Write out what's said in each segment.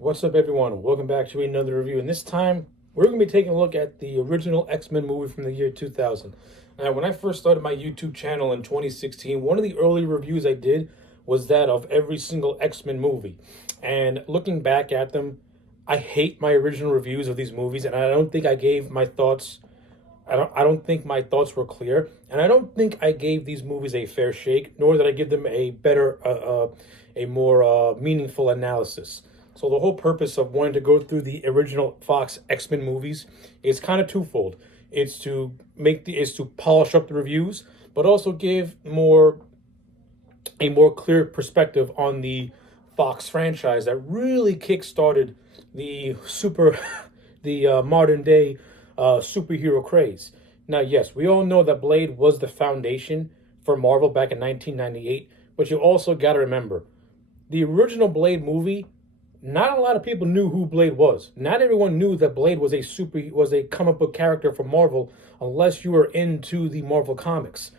What's up, everyone? Welcome back to another review. And this time, we're going to be taking a look at the original X-Men movie from the year 2000. Now, when I first started my YouTube channel in 2016, one of the early reviews I did was that of every single X-Men movie. And looking back at them, I hate my original reviews of these movies, and I don't think I gave my thoughts. I don't think my thoughts were clear, and I don't think I gave these movies a fair shake, nor did I give them a better, a more meaningful analysis. So the whole purpose of wanting to go through the original Fox X-Men movies is kind of twofold. It's to polish up the reviews, but also give a more clear perspective on the Fox franchise that really kick-started the modern day superhero craze. Now, yes, we all know that Blade was the foundation for Marvel back in 1998, but you also got to remember, the original Blade movie, not a lot of people knew who Blade was. Not everyone knew that Blade was a comic book character for Marvel unless you were into the Marvel comics.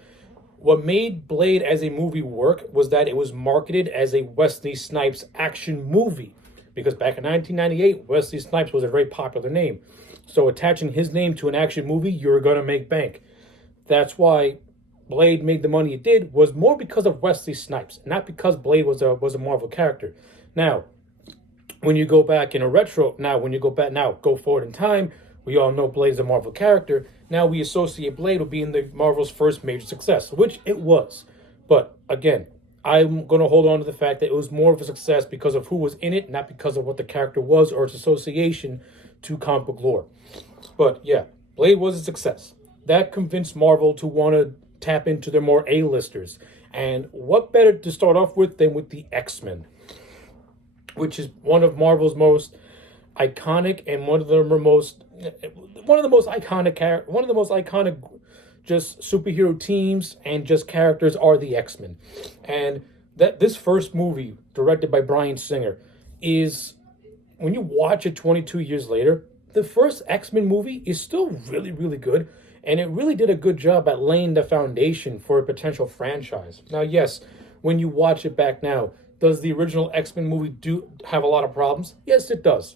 What made Blade as a movie work was that it was marketed as a Wesley Snipes action movie. Because back in 1998, Wesley Snipes was a very popular name. So attaching his name to an action movie, you're going to make bank. That's why Blade made the money it did, was more because of Wesley Snipes, not because Blade was a Marvel character. Now, when you go back in a retro, go forward in time, we all know Blade's a Marvel character. Now we associate Blade with being the Marvel's first major success, which it was. But again, I'm going to hold on to the fact that it was more of a success because of who was in it, not because of what the character was or its association to comic book lore. But yeah, Blade was a success. That convinced Marvel to want to tap into their more A-listers. And what better to start off with than with the X-Men, which is one of Marvel's most iconic and one of the most iconic just superhero teams and just characters are the X-Men. And that this first movie, directed by Bryan Singer, is, when you watch it 22 years later, the first X-Men movie is still really, really good. And it really did a good job at laying the foundation for a potential franchise. Now, yes, when you watch it back now, does the original X-Men movie do have a lot of problems? Yes, it does.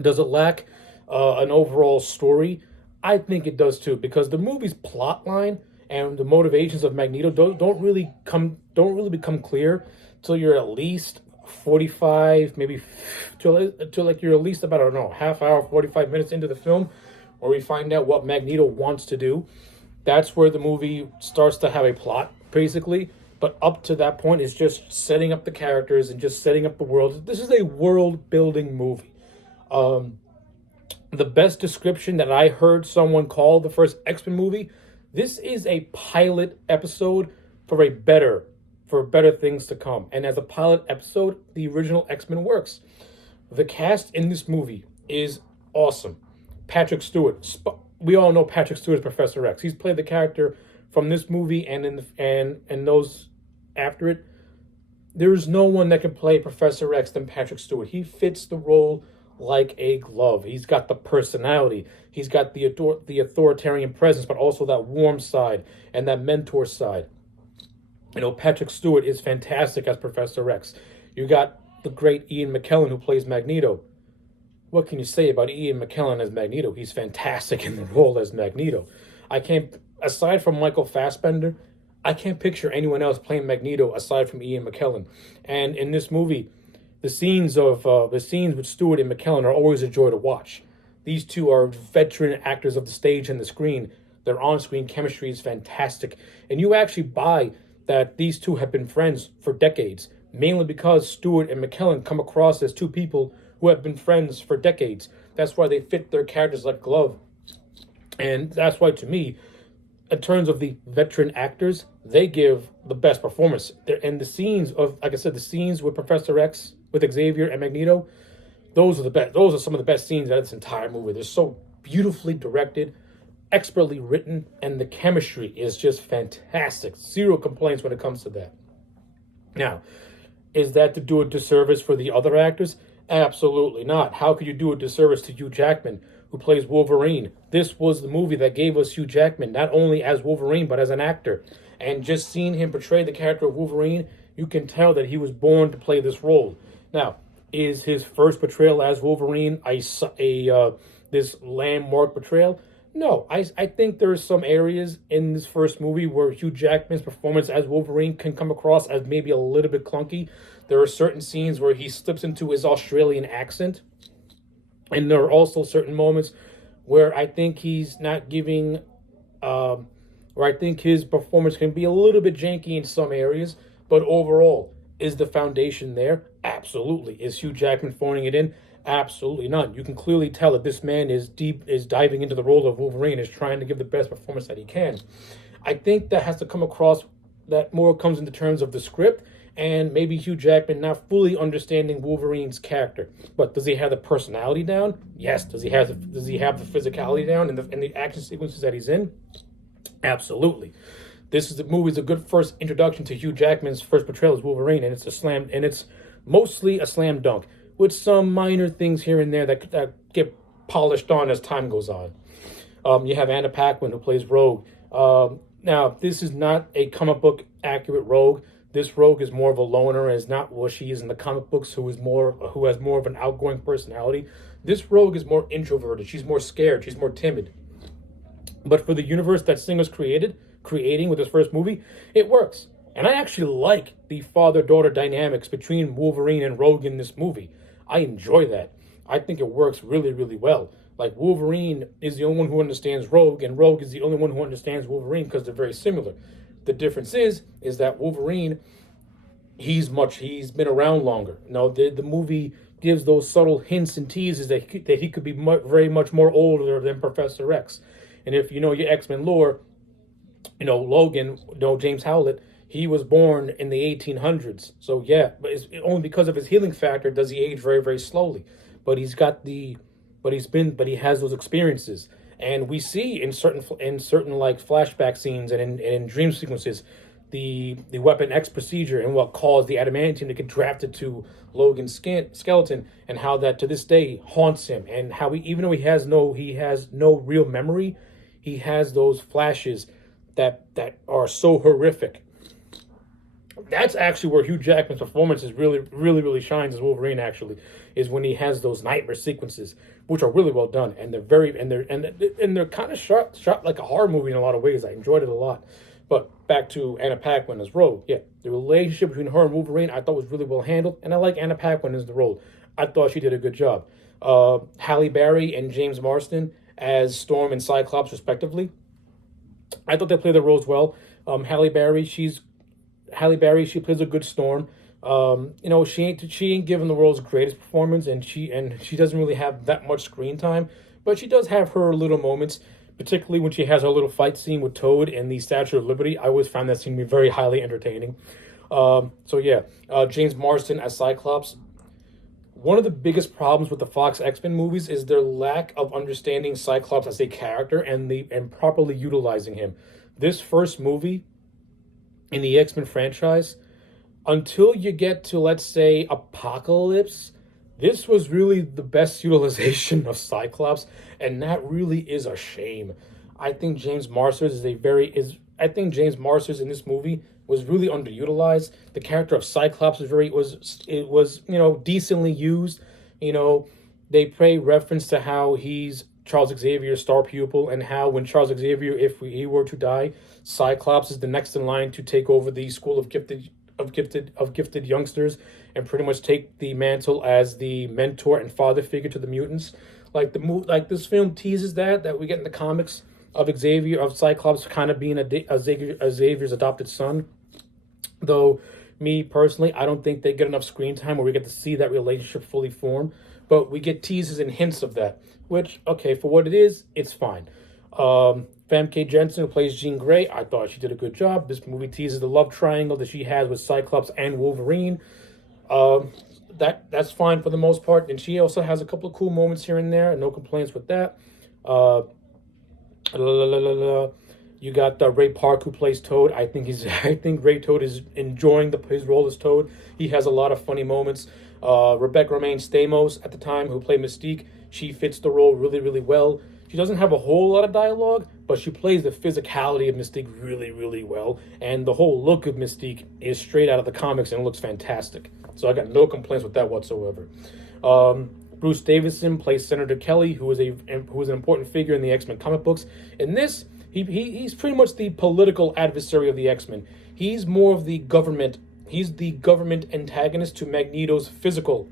Does it lack an overall story? I think it does too, because the movie's plot line and the motivations of Magneto don't really become clear till you're at least 45, maybe till like you're at least about, I don't know, half hour, 45 minutes into the film, where we find out what Magneto wants to do. That's where the movie starts to have a plot, basically. But up to that point, it's just setting up the characters and just setting up the world. This is a world-building movie. The best description that I heard someone call the first X-Men movie, this is a pilot episode for better things to come. And as a pilot episode, the original X-Men works. The cast in this movie is awesome. Patrick Stewart. We all know Patrick Stewart as Professor X. He's played the character from this movie and those after it. There's no one that can play Professor X than Patrick Stewart. He fits the role like a glove. He's got the personality. He's got the authoritarian presence, but also that warm side and that mentor side. You know, Patrick Stewart is fantastic as Professor X. You got the great Ian McKellen who plays Magneto. What can you say about Ian McKellen as Magneto? He's fantastic in the role as Magneto. Aside from Michael Fassbender, I can't picture anyone else playing Magneto aside from Ian McKellen. And in this movie, the scenes with Stewart and McKellen are always a joy to watch. These two are veteran actors of the stage and the screen. Their on-screen chemistry is fantastic. And you actually buy that these two have been friends for decades, mainly because Stewart and McKellen come across as two people who have been friends for decades. That's why they fit their characters like glove. And that's why, to me, in terms of the veteran actors, they give the best performance. And the scenes of, like I said, the scenes with Professor X, with Xavier and Magneto, those are the best. Those are some of the best scenes out of this entire movie. They're so beautifully directed, expertly written, and the chemistry is just fantastic. Zero complaints when it comes to that. Now, is that to do a disservice for the other actors? Absolutely not. How could you do a disservice to Hugh Jackman, who plays Wolverine? This was the movie that gave us Hugh Jackman, not only as Wolverine, but as an actor. And just seeing him portray the character of Wolverine, you can tell that he was born to play this role. Now, is his first portrayal as Wolverine this landmark portrayal? No, I think there's some areas in this first movie where Hugh Jackman's performance as Wolverine can come across as maybe a little bit clunky. There are certain scenes where he slips into his Australian accent, and there are also certain moments where I think he's not giving, where I think his performance can be a little bit janky in some areas. But overall, is the foundation there? Absolutely. Is Hugh Jackman phoning it in? Absolutely not. You can clearly tell that this man is diving into the role of Wolverine, is trying to give the best performance that he can. I think that has to come across, that more comes into terms of the script and maybe Hugh Jackman not fully understanding Wolverine's character. But does he have the personality down? Yes. Does he have the physicality down in the action sequences that he's in? Absolutely. The movie is a good first introduction to Hugh Jackman's first portrayal as Wolverine, and it's mostly a slam dunk, with some minor things here and there that get polished on as time goes on. You have Anna Paquin, who plays Rogue. Now, this is not a comic book accurate Rogue. This Rogue is more of a loner, and is not what she is in the comic books, who has more of an outgoing personality. This Rogue is more introverted. She's more scared. She's more timid. But for the universe that Singer's creating with his first movie, it works. And I actually like the father-daughter dynamics between Wolverine and Rogue in this movie. I enjoy that. I think it works really, really well. Like, Wolverine is the only one who understands Rogue, and Rogue is the only one who understands Wolverine because they're very similar. The difference is that Wolverine, he's been around longer. Now, the movie gives those subtle hints and teases that he could be very much more older than Professor X. And if you know your X-Men lore, Logan, James Howlett, he was born in the 1800s. So yeah, but it's only because of his healing factor does he age very, very slowly. But he has those experiences. And we see in certain like flashback scenes and in dream sequences, the Weapon X procedure and what caused the adamantium to get drafted to Logan's skeleton, and how that to this day haunts him, and how even though he has no real memory, he has those flashes that are so horrific. That's actually where Hugh Jackman's performance is really, really, really shines as Wolverine. Actually, is when he has those nightmare sequences, which are really well done, and they're kind of shot like a horror movie in a lot of ways. I enjoyed it a lot. But back to Anna Paquin as Rogue. Yeah, the relationship between her and Wolverine I thought was really well handled, and I like Anna Paquin as the role. I thought she did a good job. Halle Berry and James Marsden as Storm and Cyclops, respectively. I thought they played their roles well. Halle Berry, she plays a good Storm. She ain't given the world's greatest performance, and she doesn't really have that much screen time, but she does have her little moments, particularly when she has her little fight scene with Toad in the Statue of Liberty. I always found that scene to be very highly entertaining. James Marsden as Cyclops. One of the biggest problems with the Fox X-Men movies is their lack of understanding Cyclops as a character and properly utilizing him. This first movie in the X-Men franchise, until you get to, let's say, Apocalypse, this was really the best utilization of Cyclops, and that really is a shame. I think James Marsters James Marsters in this movie was really underutilized. The character of Cyclops was decently used. They pay reference to how he's Charles Xavier's star pupil, and how when Charles Xavier, if he were to die, Cyclops is the next in line to take over the school of gifted youngsters and pretty much take the mantle as the mentor and father figure to the mutants. Like this film teases that we get in the comics of Cyclops kind of being a Xavier's adopted son. Though, me personally, I don't think they get enough screen time where we get to see that relationship fully form. But we get teases and hints of that, which, okay, for what it is, it's fine. Famke Janssen, who plays Jean Grey, I thought she did a good job. This movie teases the love triangle that she has with Cyclops and Wolverine. That's fine for the most part. And she also has a couple of cool moments here and there. No complaints with that. You got Ray Park, who plays Toad. I think Ray Toad is enjoying his role as Toad. He has a lot of funny moments. Rebecca Romaine Stamos at the time, who played Mystique, she fits the role really, really well. She doesn't have a whole lot of dialogue, but she plays the physicality of Mystique really, really well. And the whole look of Mystique is straight out of the comics, and it looks fantastic. So I got no complaints with that whatsoever. Bruce Davison plays Senator Kelly, who is an important figure in the X-Men comic books. In this, he's pretty much the political adversary of the X-Men. He's more of the government. He's the government antagonist to Magneto's physical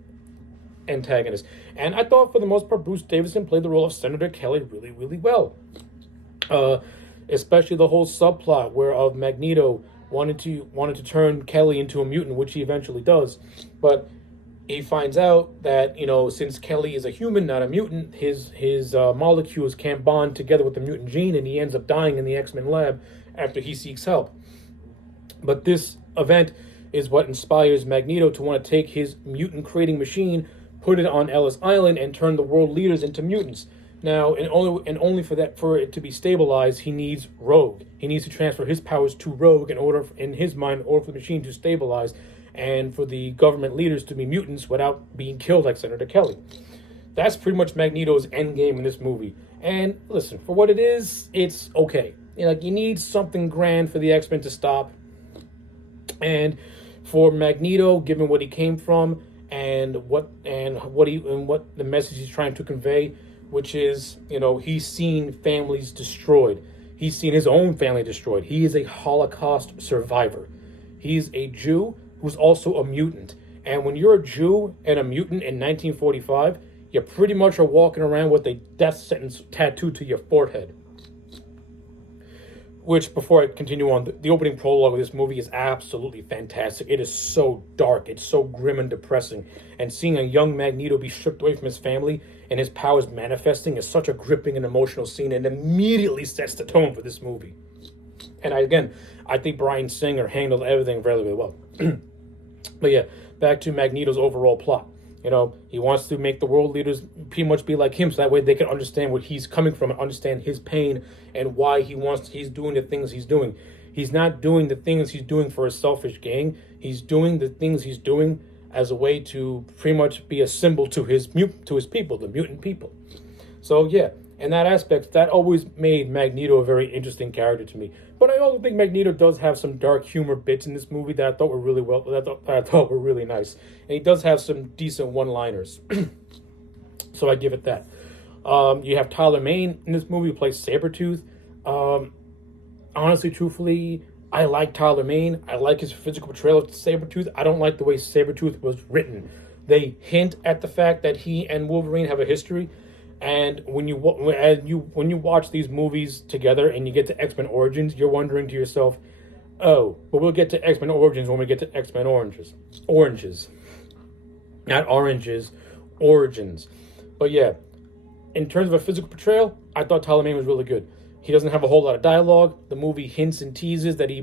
antagonist. And I thought, for the most part, Bruce Davison played the role of Senator Kelly really, really well. Especially the whole subplot where of Magneto wanted to turn Kelly into a mutant, which he eventually does, but he finds out that, since Kelly is a human, not a mutant, his molecules can't bond together with the mutant gene, and he ends up dying in the X-Men lab after he seeks help. But this event is what inspires Magneto to want to take his mutant-creating machine, put it on Ellis Island, and turn the world leaders into mutants. Now, and only for it to be stabilized, he needs Rogue. He needs to transfer his powers to Rogue in his mind, for the machine to stabilize, and for the government leaders to be mutants without being killed like Senator Kelly. That's pretty much Magneto's end game in this movie. And listen, for what it is, it's okay. You need something grand for the X-Men to stop. And for Magneto, given what he came from and what the message he's trying to convey, which is, he's seen families destroyed. He's seen his own family destroyed. He is a Holocaust survivor. He's a Jew who's also a mutant. And when you're a Jew and a mutant in 1945, you pretty much are walking around with a death sentence tattooed to your forehead. Which, before I continue on, the opening prologue of this movie is absolutely fantastic. It is so dark. It's so grim and depressing. And seeing a young Magneto be stripped away from his family and his powers manifesting is such a gripping and emotional scene, and immediately sets the tone for this movie. And I think Bryan Singer handled everything very, very well. But yeah, back to Magneto's overall plot. He wants to make the world leaders pretty much be like him, so that way they can understand where he's coming from and understand his pain and why he's doing the things he's doing. He's not doing the things he's doing for a selfish gain. He's doing the things he's doing as a way to pretty much be a symbol to his people, the mutant people. So yeah, in that aspect, that always made Magneto a very interesting character to me. But I also think Magneto does have some dark humor bits in this movie that I thought were really were really nice. And he does have some decent one-liners. So I give it that. You have Tyler Mayne in this movie who plays Sabretooth. Honestly, truthfully, I like Tyler Mayne. I like his physical portrayal of Sabretooth. I don't like the way Sabretooth was written. They hint at the fact that he and Wolverine have a history. And when you watch these movies together and you get to X-Men Origins, you're wondering to yourself, oh, but we'll get to X-Men Origins when we get to X-Men Oranges. Not oranges, origins. But yeah, in terms of a physical portrayal, I thought Tyler Mayne was really good. He doesn't have a whole lot of dialogue. The movie hints and teases that he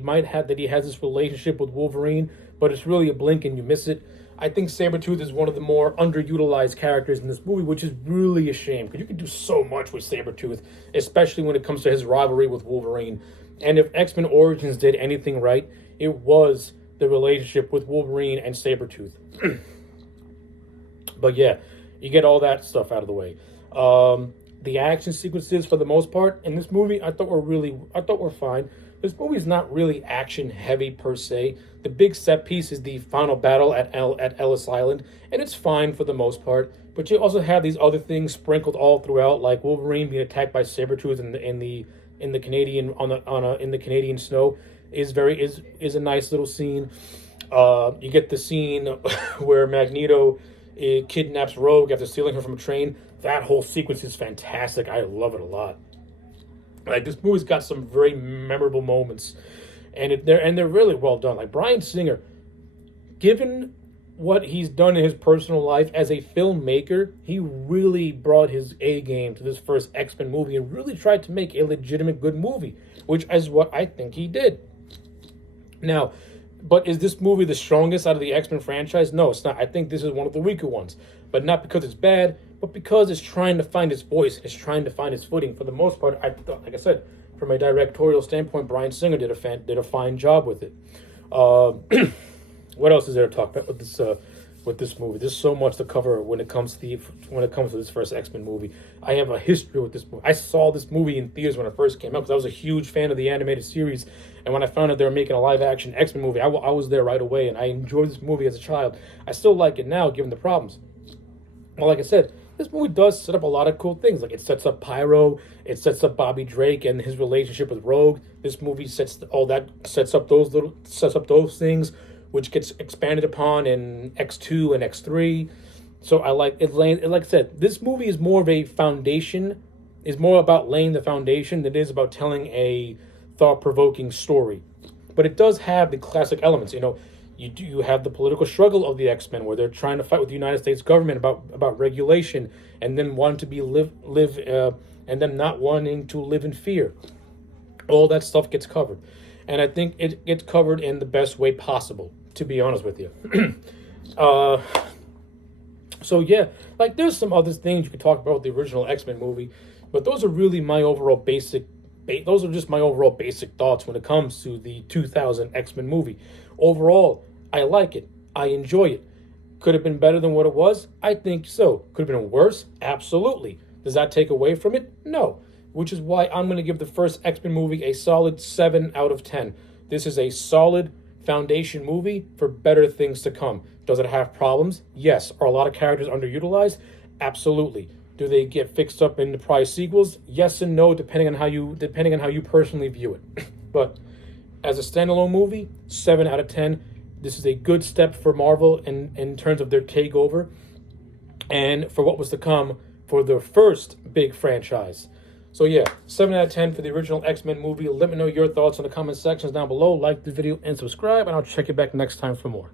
has this relationship with Wolverine, but it's really a blink and you miss it. I think Sabretooth is one of the more underutilized characters in this movie, which is really a shame, because you can do so much with Sabretooth, especially when it comes to his rivalry with Wolverine. And if X-Men Origins did anything right, it was the relationship with Wolverine and Sabretooth. But yeah, you get all that stuff out of the way. The action sequences, for the most part, in this movie, I thought were fine. This movie is not really action heavy per se. The big set piece is the final battle at Ellis Island, and it's fine for the most part. But you also have these other things sprinkled all throughout, like Wolverine being attacked by Sabretooth in the Canadian snow is a nice little scene. You get the scene where Magneto kidnaps Rogue after stealing her from a train. That whole sequence is fantastic. I love it a lot. Like, this movie's got some very memorable moments, and they're really well done. Like, Bryan Singer, given what he's done in his personal life as a filmmaker, he really brought his A game to this first X-Men movie and really tried to make a legitimate good movie, which is what I think he did. Now, but is this movie the strongest out of the X-Men franchise? No, it's not. I think this is one of the weaker ones, but not because it's bad, but because it's trying to find its voice. It's trying to find its footing. For the most part, like I said, from a directorial standpoint, Bryan Singer did a fine job with it. What else is there to talk about with with this movie. There's so much to cover when it comes to this first X-Men movie. I have a history with this movie. I saw this movie in theaters when it first came out because I was a huge fan of the animated series. And when I found out they were making a live-action X-Men movie, I was there right away, and I enjoyed this movie as a child. I still like it now, given the problems. Well, like I said, this movie does set up a lot of cool things. Like, it sets up Pyro, it sets up Bobby Drake and his relationship with Rogue. This movie sets up those things, which gets expanded upon in X2 and X3. So I like it. Like I said, this movie is more of a foundation, is more about laying the foundation than it is about telling a thought-provoking story. But it does have the classic elements. You have the political struggle of the X-Men, where they're trying to fight with the United States government about regulation, and then wanting to and then not wanting to live in fear. All that stuff gets covered, and I think it gets covered in the best way possible. To be honest with you, so yeah, like, there's some other things you could talk about with the original X-Men movie, but those are really my overall basic. Those are just my overall basic thoughts when it comes to the 2000 X-Men movie. Overall, I like it. I enjoy it. Could have been better than what it was? I think so. Could have been worse? Absolutely. Does that take away from it? No. Which is why I'm going to give the first X-Men movie a solid 7 out of 10. This is a solid foundation movie for better things to come. Does it have problems? Yes. Are a lot of characters underutilized? Absolutely. Do they get fixed up in the prior sequels? Yes and no, depending on how you personally view it. But as a standalone movie, 7 out of 10. This is a good step for Marvel in terms of their takeover and for what was to come for their first big franchise. So yeah, 7 out of 10 for the original X-Men movie. Let me know your thoughts in the comment sections down below. Like the video and subscribe, and I'll check you back next time for more.